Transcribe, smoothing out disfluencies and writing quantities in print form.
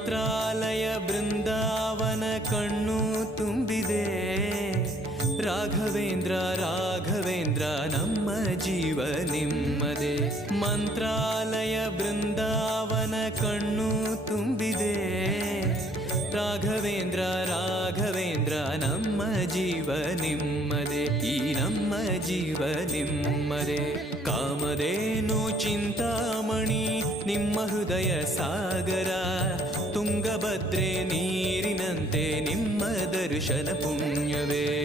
ಮಂತ್ರಾಲಯ ಬೃಂದಾವನ ಕಣ್ಣು ತುಂಬಿದೆ. ರಾಘವೇಂದ್ರ ರಾಘವೇಂದ್ರ ನಮ್ಮ ಜೀವ ನಿಮ್ಮದೇ. ಮಂತ್ರಾಲಯ ಬೃಂದಾವನ ಕಣ್ಣು ತುಂಬಿದೆ. ರಾಘವೇಂದ್ರ ರಾಘವೇಂದ್ರ ನಮ್ಮ ಜೀವ ನಿಮ್ಮದೇ. ಈ ನಮ್ಮ ಜೀವ ನಿಮ್ಮದೇ. ಕಾಮಧೇನು ಚಿಂತಾಮಣಿ ನಿಮ್ಮ ಹೃದಯ ಸಾಗರ. ತುಂಗಭದ್ರೆ ನೀರಿನಂತೆ ನಿಮ್ಮ ದರ್ಶನ ಪುಣ್ಯವೇ.